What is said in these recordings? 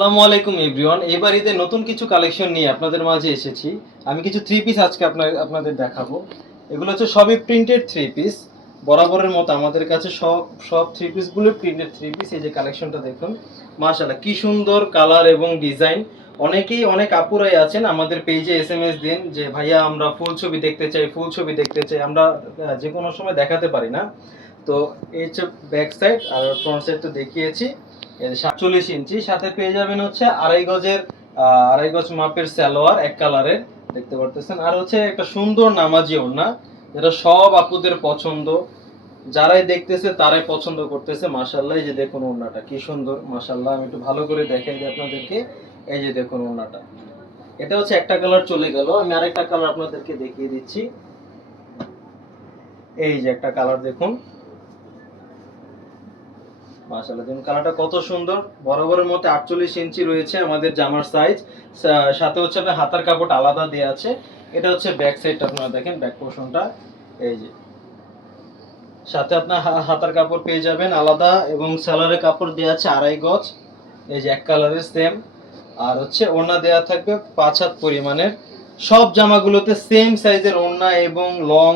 আসসালামু আলাইকুম এভরিওয়ান। এবার ঈদে নতুন কিছু কালেকশন নিয়ে আপনাদের মাঝে এসেছি। আমি কিছু থ্রি পিস আজকে আপনাদের দেখাবো। এগুলো হচ্ছে সবই প্রিন্টেড থ্রি পিস। বরাবরের মতো আমাদের কাছে সব সব থ্রি পিসগুলো প্রিন্টেড থ্রি পিস। এই যে কালেকশনটা দেখুন, মাশাআল্লাহ কি সুন্দর কালার এবং ডিজাইন। অনেকেই অনেক আপুরাই আছেন আমাদের পেজে এসএমএস দিন যে ভাইয়া আমরা ফুল ছবি দেখতে চাই, ফুল ছবি দেখতে চাই। আমরা যে কোনো সময় দেখাতে পারি না। তো এই হচ্ছে ব্যাক সাইড, আর ফ্রন্ট সাইড তো দেখিয়েছি। 47 ইঞ্চি, সাথে পেয়ে যাবেন হচ্ছে আড়াই গজ মাপের সালোয়ার, এক কালারের দেখতে পারতেছেন। আর হচ্ছে একটা সুন্দর নামাজি ওড়না, যেটা সব আপুদের পছন্দ। যারাই দেখতেছে তারাই পছন্দ করতেছে। মাশাআল্লাহ, এই যে দেখুন ওড়নাটা কি সুন্দর, মাশাআল্লাহ। আমি একটু ভালো করে দেখাই দিই আপনাদেরকে। এই যে দেখুন ওড়নাটা, এটা হচ্ছে একটা কালার চলে গেল, আমি আরেকটা কালার আপনাদেরকে দেখিয়ে দিচ্ছি। এই যে একটা কালার দেখুন, মাশাআল্লাহ দেখুন কালারটা কত সুন্দর। বরাবরের মধ্যে 48 ইঞ্চি রয়েছে আমাদের জামার সাইজ। সাথে হচ্ছে আপনার হাতার কাপড় আলাদা দেওয়া আছে। এটা হচ্ছে ব্যাক সাইডটা, আপনারা দেখেন ব্যাক পোর্শনটা। এই যে সাথে আপনার হাতার কাপড় পেয়ে যাবেন আলাদা, এবং সালোয়ারের কাপড় দেওয়া আছে আড়াই গজ। এই যে এক কালারের সেম। আর হচ্ছে ওড়না দেওয়া থাকবে 5 হাত পরিমাণের। সব জামাগুলোতে সেম সাইজের ওড়না এবং লং,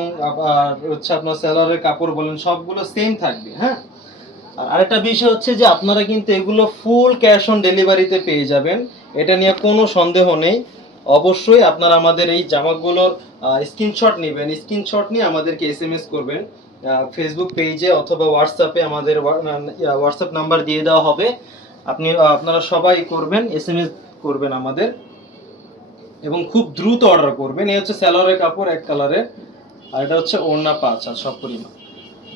আর হচ্ছে আপনার সালোয়ারের কাপড় বলেন সবগুলো সেম থাকবে। হ্যাঁ, আর আরেকটা বিষয় হচ্ছে যে আপনারা কিন্তু এগুলো ফুল ক্যাশ অন ডেলিভারিতে পেয়ে যাবেন, এটা নিয়ে কোনো সন্দেহ নেই। অবশ্যই আপনারা আমাদের এই জামাগুলোর স্ক্রিনশট নেবেন, স্ক্রিনশট নিয়ে আমাদেরকে এসএমএস করবেন ফেসবুক পেজে অথবা হোয়াটসঅ্যাপে। আমাদের হোয়াটসঅ্যাপ নাম্বার দিয়ে দেওয়া হবে। আপনারা সবাই করবেন, এসএমএস করবেন আমাদের, এবং খুব দ্রুত অর্ডার করবেন। এই হচ্ছে সালোয়ারের কাপড় এক কালারের, আর এটা হচ্ছে ওড়না 5 আর সব পরিমাণ।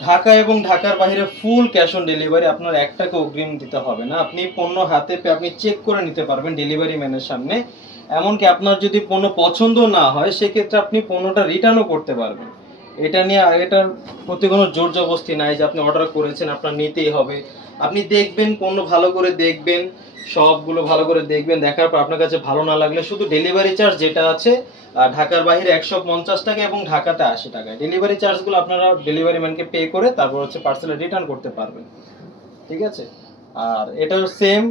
ঢাকা এবং ঢাকার বাইরে ফুল ক্যাশ অন ডেলিভারি, আপনার 1 টাকা অগ্রিম দিতে হবে না। আপনি পণ্য হাতে পেয়ে আপনি চেক করে নিতে পারবেন ডেলিভারি ম্যানের সামনে। এমনকি আপনার যদি পণ্য পছন্দ না হয় সেক্ষেত্রে আপনি পণ্যটা রিটার্নও করতে পারবেন। এটার প্রতি কোনো জোর জবরদস্তি নাই যে আপনি অর্ডার করেছেন আপনার নিতেই হবে। আপনি দেখবেন, পণ্য ভালো করে দেখবেন, সবগুলো ভালো করে দেখবেন। দেখার পর আপনার কাছে ভালো না লাগলে শুধু ডেলিভারি চার্জ যেটা আছে, ঢাকার বাইরে 150 টাকা এবং ঢাকাতে 80 টাকা, ডেলিভারি চার্জগুলো আপনারা ডেলিভারি ম্যানকে পে করে তারপর হচ্ছে পার্সেল রিটার্ন করতে পারবেন। ঠিক আছে। আর এটাও সেম,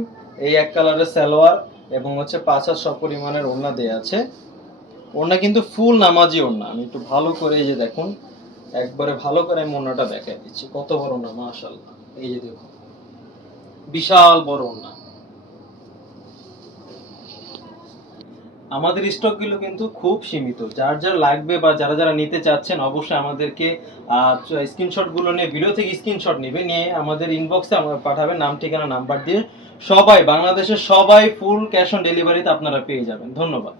এই এক কালারের সালোয়ার এবং হচ্ছে 5 হাত সব পরিমাণের ওড়না দেয়া আছে। ওড়না কিন্তু ফুল নামাজি ওড়না। আমি একটু ভালো করে, এই যে দেখুন, একবারে ভালো করে আমি ওড়নাটা দেখাই দিচ্ছি কত বড় না, মাশাআল্লাহ। এই যে দেখুন, বিশাল বড় ওড়না। আমাদের স্টকগুলো কিন্তু খুব সীমিত। যার যার লাগবে বা যারা যারা নিতে চাচ্ছেন অবশ্যই আমাদেরকে স্ক্রিনশটগুলো নিয়ে, ভিডিও থেকে স্ক্রিনশট নেবে, নিয়ে আমাদের ইনবক্সে পাঠাবেন নাম, ঠিকানা, নাম্বার দিয়ে। সবাই বাংলাদেশের সবাই ফুল ক্যাশ অন ডেলিভারিতে আপনারা পেয়ে যাবেন। ধন্যবাদ।